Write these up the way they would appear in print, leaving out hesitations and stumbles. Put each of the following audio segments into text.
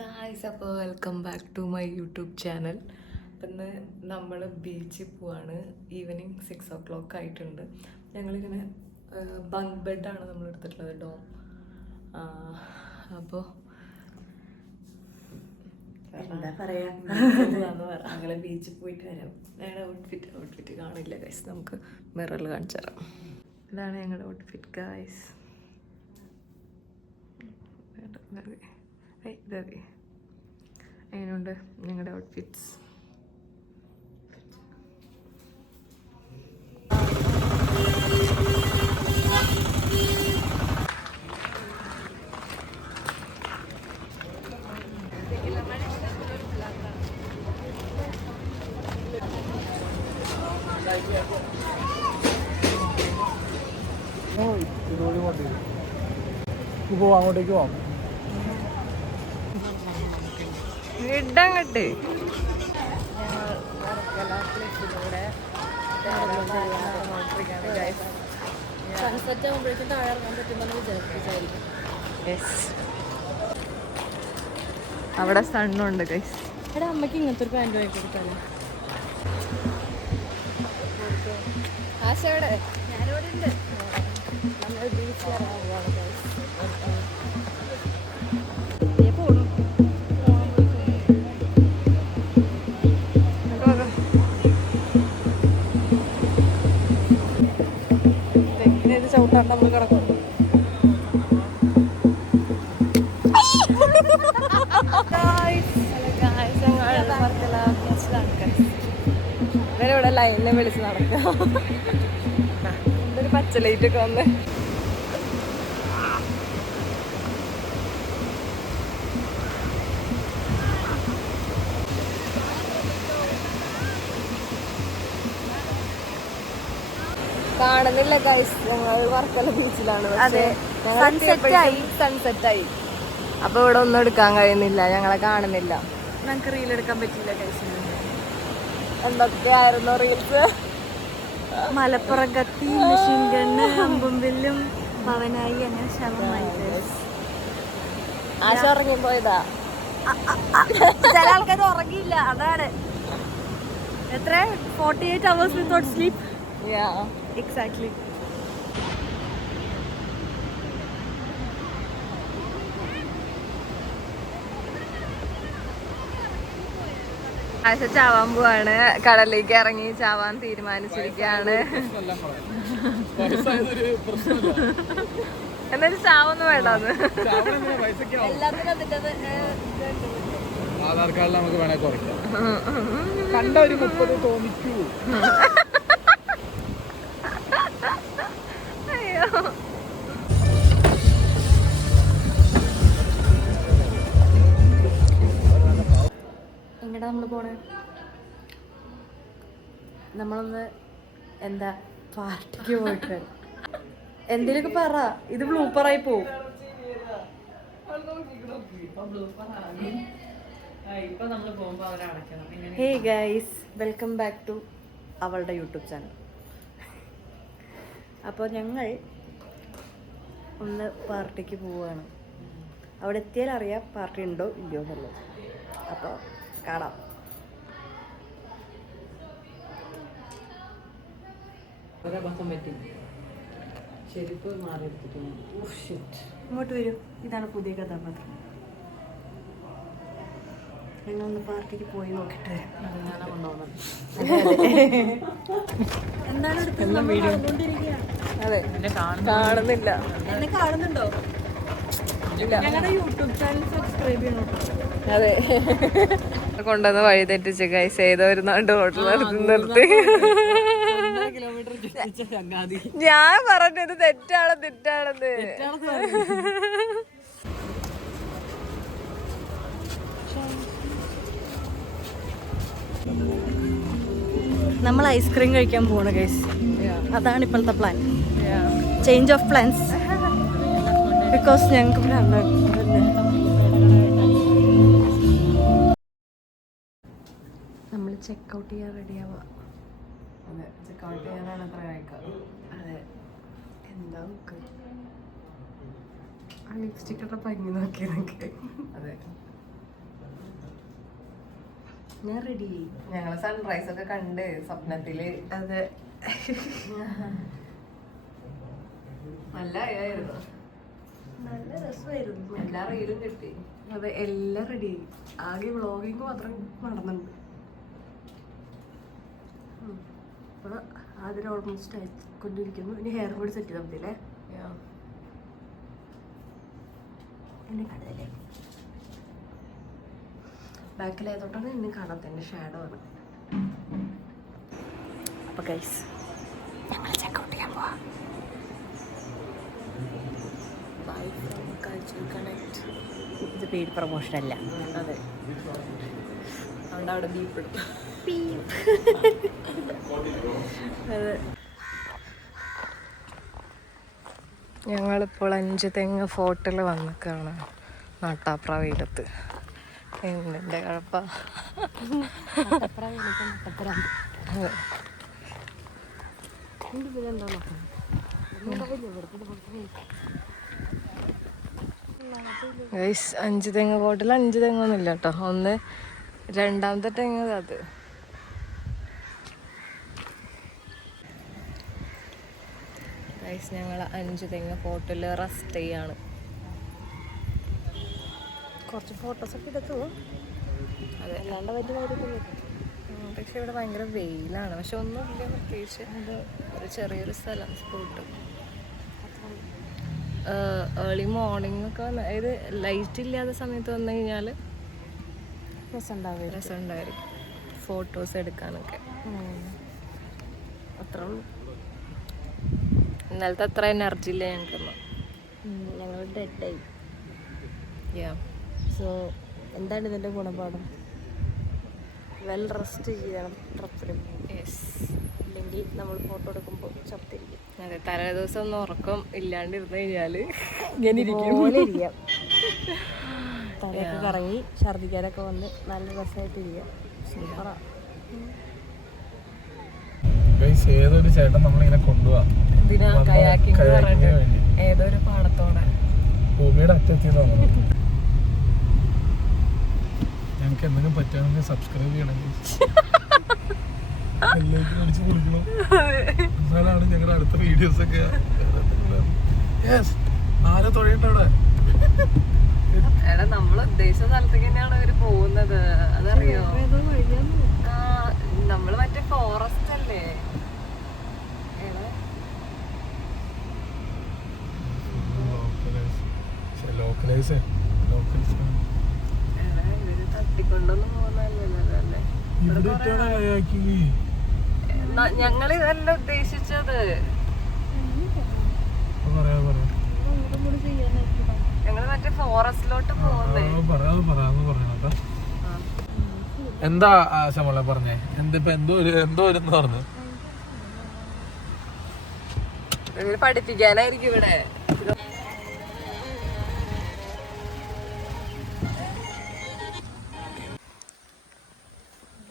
Guys, അപ്പോൾ welcome back to my YouTube channel. അപ്പം ഇന്ന് നമ്മൾ ബീച്ചിൽ പോവാണ്. ഈവനിങ് 6 o'clock ആയിട്ടുണ്ട്. ഞങ്ങളിങ്ങനെ ബങ്ക് ബെഡാണ് നമ്മൾ എടുത്തിട്ടുള്ളത്, ഡോം. അപ്പോൾ എന്താ പറയാ, ഞങ്ങൾ ബീച്ചിൽ പോയിട്ട് വരാം. ഞങ്ങളുടെ ഔട്ട്ഫിറ്റ് കാണില്ല ഗൈസ്, നമുക്ക് മിററിൽ കാണിച്ചു തരാം. ഇതാണ് ഞങ്ങളുടെ ഔട്ട്ഫിറ്റ് ഗൈസ്. എങ്ങനെയുണ്ട് ഞങ്ങളുടെ ഔട്ട്ഫിറ്റ്സ്? അങ്ങോട്ടേക്ക് പോവാം. ഇടങ്ങട്ട് സൺസെറ്റ് ആകുമ്പോഴേക്കും താഴെ ഇറങ്ങാൻ പറ്റുമെന്ന് വിചാരിക്കും. അവിടെ സണ്ണുണ്ട് ഗൈസ്. എടാ, അമ്മയ്ക്ക് ഇങ്ങനത്തെ ഒരു പാൻറ് വാങ്ങി കൊടുക്കാല്ലേ? ആശ എവിടെ? ഞാനിവിടെ ഉണ്ട്. നമ്മൾ ബീച്ചിൽ ഇറങ്ങാൻ പോവാണ് ഗൈസ്. ചവിട്ടാണ്ട് നമ്മൾ കിടക്കും. ഇവരിവിടെ ലൈനിനെ വിളിച്ച് നടക്കുക. എന്തൊരു പച്ചലൈറ്റ് ഒക്കെ വന്ന്. കാണുന്നില്ല ഗൈസ്, ഞങ്ങൾ വർക്കല ബീച്ചിലാണ്. സൺസെറ്റായി. അപ്പൊ ഇവിടെ ഒന്നും എടുക്കാൻ കഴിയുന്നില്ല, ഞങ്ങളെ കാണുന്നില്ല. ഞങ്ങൾക്ക് റീൽ എടുക്കാൻ പറ്റില്ല ഗൈസ്. എന്തൊക്കെയായിരുന്നു റീൽസ്? മലപ്പുറം കത്തി, മെഷീൻ ഗണ്ണ്, അമ്പും വില്ലും, പവനായി, അങ്ങനെ ശവമായി. ആശ ഉറങ്ങി പോയതാ. ചില ആൾക്കാർ ഉറങ്ങിയില്ല, അതാണ്. എത്ര 48 hours without sleep? Yeah. Exactly. ആശ ചാവാൻ പോവാണ്. കടലിലേക്ക് ഇറങ്ങി ചാവാൻ തീരുമാനിച്ചിരിക്കുകയാണ്. എന്നാലും ചാവൊന്നും വേണ്ടെന്ന്. ആധാർ കാർഡിൽ നമുക്ക് വേണേ കുറയ്ക്കാം. കണ്ട ഒരു 30 തോന്നിക്കൂ. അയ്യോ, എങ്ങടാ നമ്മള് പോണേ? നമ്മളൊന്ന് എന്താ പാർട്ടിക്ക് പോയിട്ട് എന്തേലൊക്കെ പറ, ഇത് ബ്ലൂപ്പറായി പോവും. Hey guys, welcome back to അവളുടെ യൂട്യൂബ് ചാനൽ. അപ്പോൾ ഞങ്ങൾ ഒന്ന് പാർട്ടിക്ക് പോവുകയാണ്. അവിടെ എത്തിയാൽ അറിയാം പാർട്ടി ഉണ്ടോ ഇല്ലയോ എന്നുള്ളത്. അപ്പോൾ കാണാം. ഇങ്ങോട്ട് വരൂ, ഇതാണ് പുതിയ കഥാപാത്രം. ഞങ്ങളൊന്ന് പാർട്ടിക്ക് പോയി നോക്കിട്ട് എന്താണ് അതെ, കാണുന്നില്ല. എന്നെ കാണുന്നുണ്ടോ? ഞങ്ങളുടെ യൂട്യൂബ് ചാനൽ സബ്സ്ക്രൈബ് ചെയ്യണം. അതെ, കൊണ്ടുവന്ന് വഴി തെറ്റിച്ച് ഗൈസ്. ഏതോ ഒരു നാട് ഹോട്ടൽ നിർത്തി. ഞാൻ പറഞ്ഞത് തെറ്റാണെന്ന്. നമ്മൾ ഐസ്ക്രീം കഴിക്കാൻ പോണ ഗൈസ്. അതാണ് ഇപ്പോഴത്തെ plan. Change of plans. Because ഞങ്ങൾക്ക് നമ്മൾ ചെക്കൗട്ട് ചെയ്യാൻ റെഡിയാവുക. അതെ, ചെക്കൗട്ട് ചെയ്യാനാണ് അത്ര കഴിക്കുക. അതെ, എന്താ നോക്ക്, ആ ലിപ്സ്റ്റിക്കൊക്കെ പഞ്ഞി നോക്കി. അതെ, ഞാൻ റെഡി ആയി. ഞങ്ങള് സൺറൈസ് ഒക്കെ കണ്ട് സ്വപ്നത്തില്. അതെ, നല്ല ആയിരുന്നു, നല്ല രസമായിരുന്നു. എല്ലാ റീലും കിട്ടി. അതെ, എല്ലാം റെഡി ആയി. ആകെ വ്ളോഗിങ് മാത്രം നടന്നുണ്ട്. അപ്പോൾ അതിൽ ഓൾമോസ്റ്റ് ആയിക്കൊണ്ടിരിക്കുന്നു. ഇനി ഹെയർ കൂടി സെറ്റ് ചെയ്താൽ മതിയല്ലേ? എന്നെ കാണാല്ലേ, ബാക്കിലായതുകൊണ്ടാണ് എന്നെ കാണാത്ത, എൻ്റെ ഷാഡോ ആണ്. അപ്പോൾ ഗൈസ് ഞങ്ങൾ ചെക്കൗട്ട് ചെയ്യാൻ പോവാം. Bye from culture connect. ഇത് പെയ്ഡ് പ്രൊമോഷൻ അല്ല. അതെ, അതുകൊണ്ട് അവിടെ ബീപ്പിടും. അതെ, ഞങ്ങളിപ്പോൾ 5 തെങ്ങ് ഫോർട്ടിൽ വന്നിക്കാണ്, നട്ടാപ്രാവയിലത്ത്. എന്തിൻ്റെ കുഴപ്പ? ഗൈസ് 5 തെങ്ങ് ഫോർട്ടിൽ 5 തെങ്ങൊന്നുമില്ല കേട്ടോ. ഒന്ന് രണ്ടാമത്തെ തെങ്ങ് അത്. ഗൈസ് ഞങ്ങൾ 5 തെങ്ങ് ഫോർട്ടിൽ റെസ്റ്റ് ചെയ്യാണ്. കുറച്ച് ഫോട്ടോസൊക്കെ എടുത്തു. അതെ, അല്ലാണ്ട് വലിയ കാര്യമൊന്നും. പക്ഷെ ഇവിടെ ഭയങ്കര വെയിലാണ്. പക്ഷെ ഒന്നുമില്ല പ്രത്യേകിച്ച്. ഒരു ചെറിയൊരു സ്ഥലം സ്പോട്ട്. ഏർലി മോർണിംഗ് ഒക്കെ അതായത് ലൈറ്റ് ഇല്ലാത്ത സമയത്ത് വന്നു കഴിഞ്ഞാൽ രസമുണ്ടായിരിക്കും ഫോട്ടോസ് എടുക്കാനൊക്കെ. അത്ര ഉള്ളൂ. ഇന്നലത്തെ അത്ര എനർജി ഇല്ല ഞങ്ങൾക്കൊന്നും. ഞങ്ങൾ ഡെഡായി. യാ, സോ എന്താണ് ഇതിൻ്റെ ഗുണപാഠം? വെൽ റെസ്റ്റ് ചെയ്യണം ട്രിപ്പിലും. യെസ്, ഇല്ലെങ്കിൽ നമ്മൾ ഫോട്ടോ എടുക്കുമ്പോൾ ചത്തിരിക്കും. അതെ, തലേ ദിവസം ഒന്നും ഉറക്കം ഇല്ലാണ്ടിരുന്ന് കഴിഞ്ഞാൽ ഇങ്ങനെ ഇരിക്കും. പോലെ ഇരിക്കാം. തലയൊക്കെ കറങ്ങി ഛർദ്ദിക്കാനൊക്കെ വന്ന് നല്ല രസമായിട്ടിരിക്കാം. സൂപ്പറാ. ഏതൊരു ചേട്ടൻ നമ്മളിങ്ങനെ കൊണ്ടുപോവാ ഇതിനാ കയാക്കിങ് പറഞ്ഞിട്ട് ഏതൊരു പാടത്തോടെ ഭൂമിയുടെ അറ്റെത്തിയതാണ്. ഞങ്ങൾക്ക് എന്തെങ്കിലും പറ്റുകയാണെങ്കിൽ സബ്സ്ക്രൈബ് ചെയ്യണമെങ്കിൽ അടിച്ചു കൊടുക്കണം. എന്നാലാണ് ഞങ്ങളുടെ അടുത്ത വീഡിയോസ് ഒക്കെ. ആരെ തുഴയുണ്ട് അവിടെ? എടാ, നമ്മൾ ഉദ്ദേശിച്ച സ്ഥലത്തേക്ക് തന്നെയാണ് അവര് പോകുന്നത്, അതറിയോ? ആ, നമ്മള് മറ്റേ ഫോറസ്റ്റ് അല്ലേ? ലോക്കലൈസ് ഇവര് തട്ടിക്കൊണ്ടൊന്നും പോകുന്നല്ലോ അല്ലേ? ഇവിടെ കയാക്കിങ്. ഞങ്ങള് ഇതല്ല ഉദ്ദേശിച്ചത്. ഞങ്ങള് മറ്റേ ഫോറസ്റ്റിലോട്ട് പോകുന്നേ. എന്താ ശമല പറഞ്ഞേ? എന്തിപ്പോ എന്തോ പറഞ്ഞു? ഇവര് പഠിപ്പിക്കാനായിരിക്കും ഇവിടെ.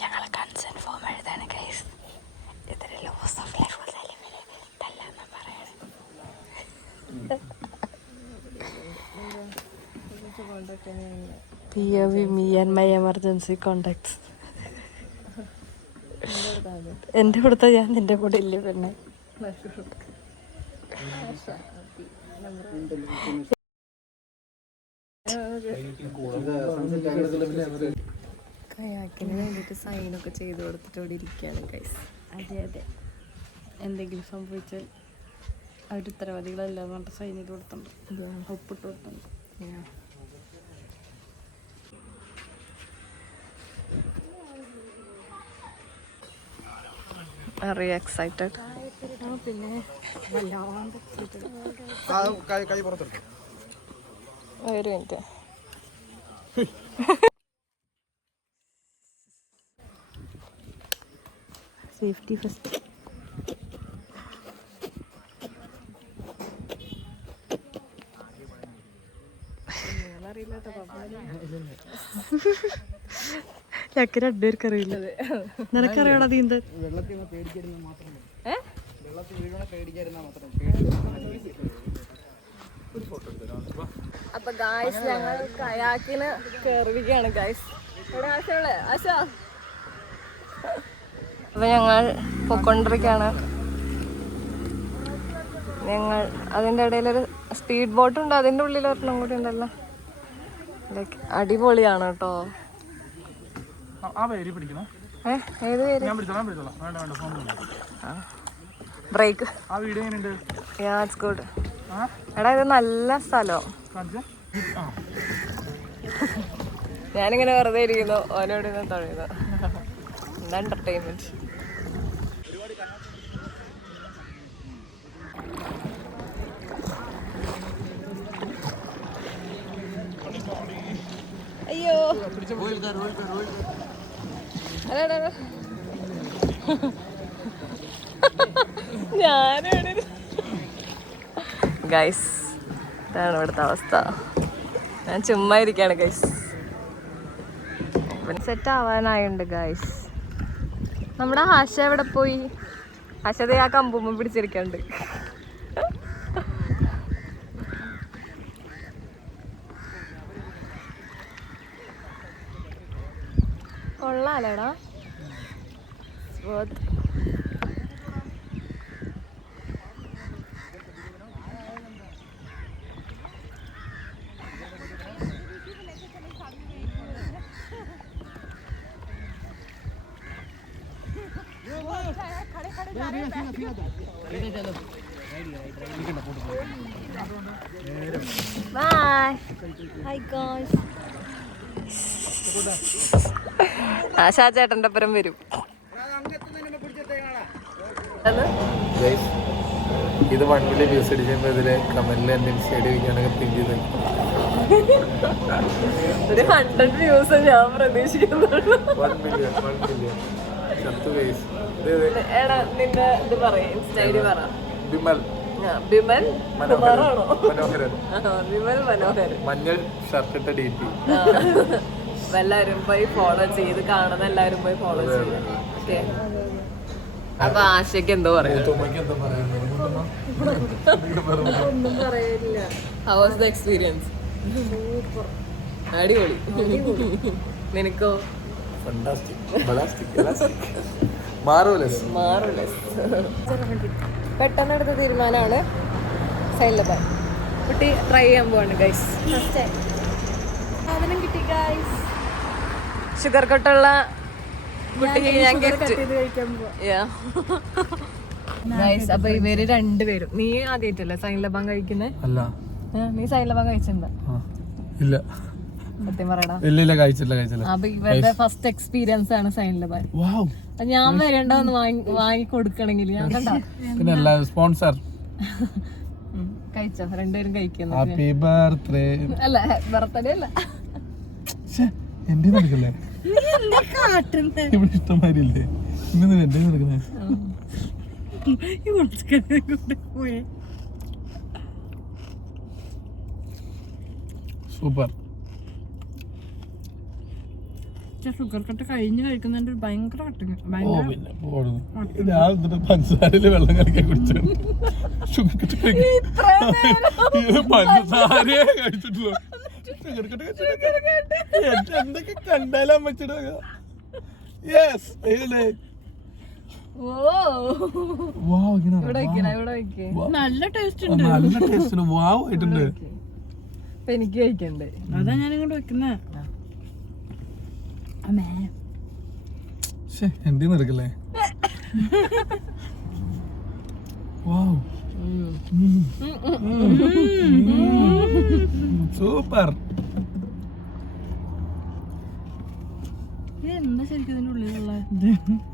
ഞങ്ങള് കൺസെന്റ് ഫോം എഴുതാണ് ഗൈസ്. ഇതൊരു ലോസ് ഓഫ് ലൈഫ് തല്ലാന്നാ പറയണേ. POV me and my emergency contacts. എൻ്റെ കൊടുത്ത ഞാൻ നിന്റെ കൂടെ ഇല്ലേ പെണ്ണെ? കയാക്കിന് വേണ്ടിട്ട് സൈനൊക്കെ ചെയ്ത് കൊടുത്തിട്ട് ഇവിടെ ഇരിക്കുകയാണ് ഗൈസ്. അതെ അതെ, എന്തെങ്കിലും സംഭവിച്ചാൽ അവർ ഉത്തരവാദികളെല്ലാം പറഞ്ഞിട്ട് സൈൻ ചെയ്ത് കൊടുത്തിട്ടുണ്ട്, ഒപ്പിട്ട് കൊടുത്തിട്ടുണ്ട്. Are you excited? പിന്നെ വല്ലാണ്ട് ഒരു മിനിറ്റ്. Safety first. ഞങ്ങൾക്ക് രണ്ടുപേർക്ക് അറിയില്ല. നിനക്കറിയണോ നീന്ത്? അപ്പൊ ഗായ്സ് ഞങ്ങൾ കയാക്കിന് കേറിയിരിക്കുകയാണ് ഗായ്സ്. ഇവിടെ ആശയുള്ളേ ആശ അപ്പോൾ ഞങ്ങൾ പൊക്കൊണ്ടിരിക്കുകയാണ്. ഞങ്ങൾ അതിൻ്റെ ഇടയിലൊരു സ്പീഡ് ബോട്ടുണ്ട്, അതിൻ്റെ ഉള്ളിൽ ഒരെണ്ണം കൂടി ഉണ്ടല്ലോ. ലൈക്ക് അടിപൊളിയാണ് കേട്ടോ. ഏത് പേര്? ബ്രേക്ക്. It's good. എടാ ഇത് നല്ല സ്ഥലം. ഞാനിങ്ങനെ വെറുതെ ഇരിക്കുന്നു, ഓനോട് ഇന്ന് തൊഴുന്നു. എന്താ എന്റർടൈൻമെന്റ്. അയ്യോ ഞാനാണ് ഗൈസ്. ഇതാണ് ഇവിടുത്തെ അവസ്ഥ. ഞാൻ ചുമ്മാ ഇരിക്കുകയാണ് ഗൈസ്. Set ആവാനായുണ്ട് guys. നമ്മുടെ ആശ എവിടെ പോയി? ആശത ആ കമ്പുമ്പ പിടിച്ചിരിക്കണ്ട്. കൊള്ളാലേടാ. Bye. Hi guys. ആശാ ചേട്ടൻ്റെ ഒപ്പം വരും. ഇത് 1 മില്യൺ വ്യൂസ് അടിച്ചപ്പോൾ ഇതില് കമന്റിൽ എന്റെ ഇൻസ്റ്റൈഡ് വയ്ക്കുകയാണെങ്കിൽ തിങ്ക് ചെയ്ത് ഒരു 100 വ്യൂസ് ഞാൻ പ്രതീക്ഷിക്കുന്നുള്ളൂ. 1 മില്യൺ ചത്തു ഗൈസ്. എടാ നിന്റെ ഇത് പറയും, ഇൻസ്റ്റൈഡ് പറ. ബിമൽ ബിമൽ മനോഹരൻ. ബിമൽ മനോഹരൻ. മഞ്ഞൾ ഷർട്ടിട്ട DP. എല്ലാവരും പോയി ഫോളോ ചെയ്ത്, കാണുന്ന എല്ലാവരും പോയി ഫോളോ ചെയ്ത്. ഓക്കെ. അപ്പൊ ആശയ്ക്ക് എന്തോ പറയാം. How was the experience? അടിപൊളി. നിനക്കോ? പെട്ടെന്ന് എടുത്ത തീരുമാനമാണ് സൈലബാൻ. കുട്ടി ട്രൈ ചെയ്യാൻ പോവാണ് ഗൈസ്. സാധനം കിട്ടി ഗൈസ്. ഷുഗർ കട്ടുള്ള കുട്ടിക്ക് ഞാൻ ഗിഫ്റ്റ്. ഗൈസ് അപ്പൊ ഇവര് രണ്ടുപേരും, നീ ആദ്യമായിട്ടല്ലേ സൈലബാൻ കഴിക്കുന്നേ? അല്ല, നീ സൈലബാൻ കഴിച്ചിട്ടുണ്ടോ? ഇല്ല സത്യം പറയടാ. ഇല്ല കഴിച്ചില്ല. അപ്പൊ ഇവരുടെ ഫസ്റ്റ് എക്സ്പീരിയൻസ് ആണ് സൈലബാൻ. ഞാൻ വരേണ്ടന്ന് വാങ്ങി കൊടുക്കണെങ്കിൽ ഞാൻ കണ്ട പിന്നെ സ്പോൺസർ കഴിച്ചോ? രണ്ടുപേരും കഴിക്കുന്നു. ഹാപ്പി ബർത്ത്ഡേ അല്ല, ബർത്ത്ഡേ അല്ല. എന്റെ നടക്കല്ലേ ഇവിടെ ഇഷ്ടമാരില്ലേ? ഇന്ന് എന്റെ നടക്കുന്നേ. സൂപ്പർ. ഷുഗർ കട്ട് കഴിഞ്ഞ് കഴിക്കുന്നതിന്റെ ഒരു ഭയങ്കര കട്ടിങ്. ഞാൻ പഞ്ചസാരയില് വെള്ളം കലക്കി കുടിച്ചു. ഷുഗർ കട്ട് പഞ്ചസാരയെ കഴിച്ചിട്ടുള്ളൂ. എന്തൊക്കെ കണ്ടാലും അമ്മച്ചിടുക. നല്ല ടേസ്റ്റ് ഉണ്ട്. നല്ല ടേസ്റ്റ് വാവ് ആയിട്ടുണ്ട്. എനിക്ക് കഴിക്കണ്ടേ? അതാ ഞാൻ ഇങ്ങോട്ട് വെക്കുന്നേ. എന്റെ നടക്കല്ലേ? സൂപ്പർ. എന്താ ശരിക്കും ഇതിന്റെ ഉള്ളിലുള്ള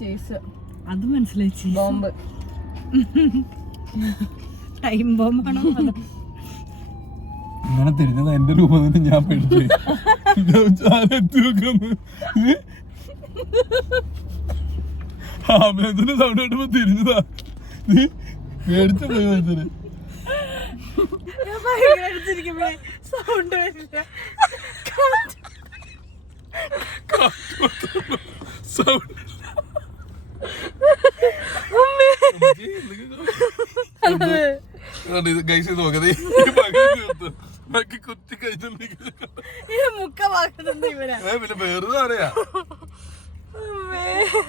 ചീസ്? അത് മനസ്സിലായി. ബോംബ്. ടൈം ബോംബാണോ? ഇങ്ങനെ തിരിഞ്ഞത് എന്റെ രൂപം തന്നെ ഞാൻ പേടിച്ചു. ആംബുലൻസിന്റെ സൗണ്ട് കേട്ടപ്പോ തിരിഞ്ഞതാ. നീ പേടിച്ചു പോയി. സൗണ്ട് വരില്ല. പിന്നെ വെറുതെ അറിയാ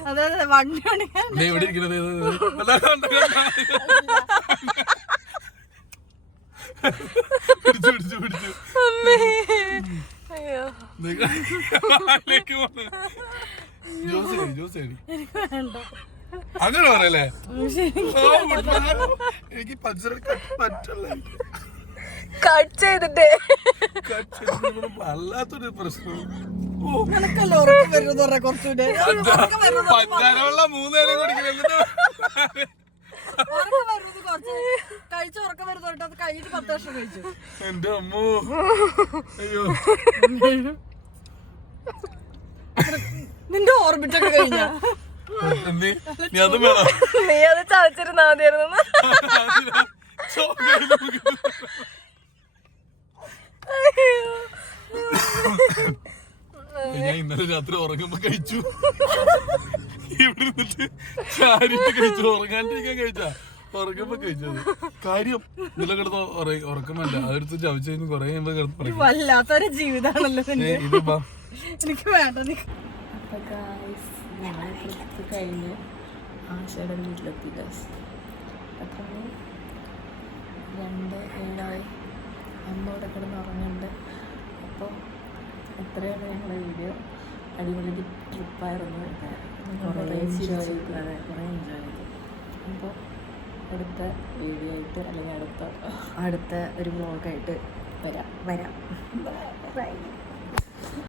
അതെ വണ്ടി ഓടിക്കാൻ ദേ ഇവിടെ ഇരിക്കുന്നത് അതാ കണ്ടോ, കണ്ടോ? പിടിച്ചു ജ്യൂസ് അങ്ങനെ പറയല്ലേ? എനിക്ക് പഞ്ചറ പറ്റല്ല, കട്ട് ചെയ്തിട്ടേ വല്ലാത്തൊരു പ്രശ്നം. നിനക്കല്ലേ ഉറക്കം വരുന്നത് പറഞ്ഞ കുറച്ചുകൂടെ പഞ്ചാരവെള്ളം 3 നേരം കുടിക്കുന്നത് ഉറക്കം വരുന്നത് കുറച്ച് കഴിച്ച് ഉറക്കം വരുന്ന പറഞ്ഞിട്ട് അത് കഴിഞ്ഞിട്ട് 10 വർഷം കഴിച്ചു. എന്റെ അമ്മോ, അയ്യോ നിന്റെ ഓർബിറ്റൊക്കെ കഴിഞ്ഞ നീ അതും വേണം. നീ അത് ചവച്ചിരുന്നാ മതിയായിരുന്നു. ഞാൻ ഇന്നലെ രാത്രി ഉറങ്ങുമ്പോ കഴിച്ചു, ഇവിടെ നിന്നിട്ട് ചാരിട്ട് കഴിച്ചു, ഉറങ്ങാണ്ടിരിക്കാൻ കഴിച്ചാ ഉറങ്ങുമ്പോ കഴിച്ചത്. കാര്യം ഇന്നലെ കിടന്ന് ഉറക്കമല്ല, അതെടുത്ത് ചവച്ചു കഴിഞ്ഞ് കൊറേ കഴിയുമ്പോ കിടന്ന് വല്ലാത്തൊരു ജീവിതമാണല്ലോ ഇത് ബാ. എനിക്ക് വേണ്ട. അപ്പൊ ഗായ്സ് ഞങ്ങൾ ട്രിപ്പ് കഴിഞ്ഞ് ആശയുടെ വീട്ടിലെത്തി. ഗായ്സ് അത്ര 2:07 അമ്മോടെ കിടന്ന് ഉറങ്ങുന്നുണ്ട്. അപ്പോൾ ഇത്രയാണ് ഞങ്ങളുടെ വീഡിയോ. അടിപൊളി ട്രിപ്പായിരുന്നു. കുറേ എൻജോയ് ചെയ്തു. അപ്പോൾ അടുത്ത വീഡിയോ ആയിട്ട് അല്ലെങ്കിൽ അടുത്ത ഒരു വ്ളോഗായിട്ട് വരാം. ബൈ.